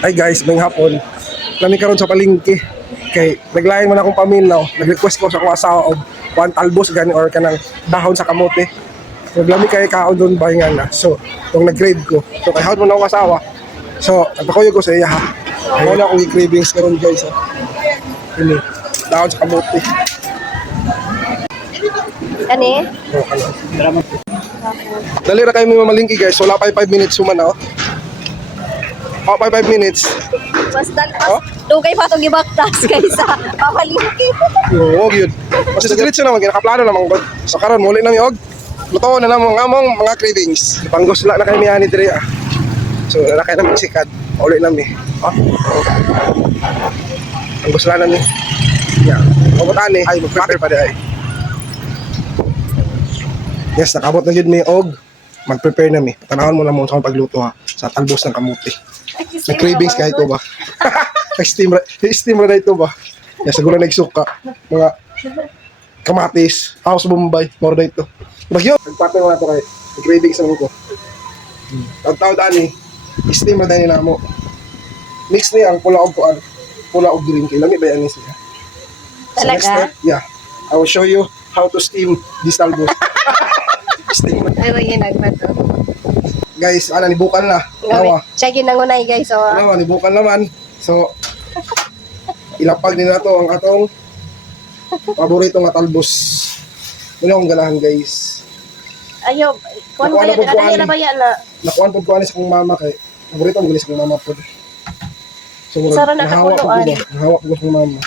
Ay guys, may hapon. Lami karon sa palengke. Kay naglayan man akong paminaw. Nag-request ko sa akong asawa og one talbos gani or kanang dahon sa kamote. Naglami kay kaon doon bahingan na. So, itong nag-grade ko. So, kay hawad mo na akong asawa. So, nagpakuyo ko sa iya ha. Ayaw na akong i-cravings karon guys ha. Ini, dahon sa kamote. Kani? Oh, ano. Dali ra kayo may mamalingki guys. So, wala pa 5 minutes suman na oh. Oh, 5 minutes. Basta dugay pa itong gibaktas kaysa pamalingki. Oo, yun. Kasi diretso naman, ginakaplano naman ko. So karon muli na og luto na namang among mga cravings. Ipanggos na kay miyani dire ah. So na kay namin sikat. Uli na mi. Oh. Panggos na mi. Yeah. Pabutan ni ay mag-prepare pa di ay. Yes, nakabot na jud mi og mag-prepare na mi. Tanawon mo na mo sa pagluto ha sa talbos ng kamuti. May cravings kahit ko ba? Steam ra ito ba? Ya siguro nagsuka mga kamatis, house bombay, more na ito. Bagyo, nagpapay mo na ito kay cravings naman ko. Tawag dani, steam ra dani na mo. Mix niya ang pula og green kay lami ba yan siya? So next step, yeah. I will show you how to steam this talbos. Steam. Ay, maginag na to. Guys, ni bukan na. Nawa. Siya ginangunay guys. So, Nawa, ni bukan naman. So, ilapag din na to ang atong paborito nga talbos. Muna akong ganahan guys. ayo, kuan Nakuha ba na po yan? kuhaan. Ano ba yan na? Nakuhaan po ko sa kong mama kay paborito ang gulis kong mama po. So, Sara na nahawa po ko kapuluan. ba? Nahawa po ko sa kong mama.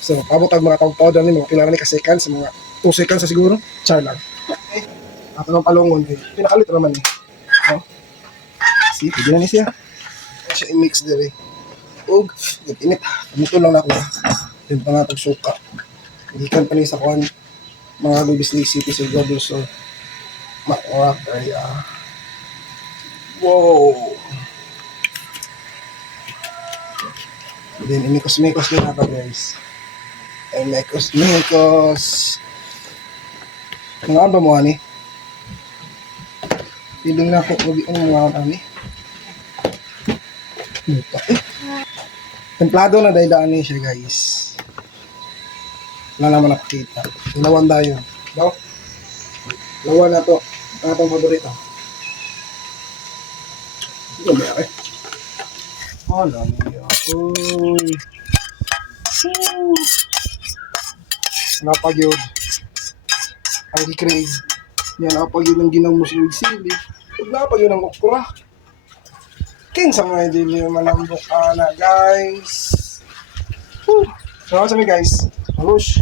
So, abot ang mga tawag powder ni mga kailangan ni ka-seconds, mga 2 seconds sa siguro. Char lang. Okay. Ato ng palungon. Pinakalit naman eh. Oh. See, pwede na niya siya. Siya i-mix din eh. Og, init. Dito lang na ako. Yung pa nga pagsuka. Ikan pa niya sa kuhan. Mga bibis city sa Globus or mga kaya. Wow! Then, imikos-mikos din natin guys. Imikos-mikos. Mga ano mo ani? Piling na po, ang mga ani. Lupa eh. Templado na dahil daan niya siya guys. Wala naman nakakita. Ilawan tayo. Daw? Lawan na to. Ang atong paborito. Ito ba eh? Hala niya. Uy. Napag yun. Ang i-crave. Yan, napag yun ang ginang musilid-silid. Huwag napag yun ang okra. Kinsa nga hindi niyo malambok na guys. So, sa mi guys. Malush.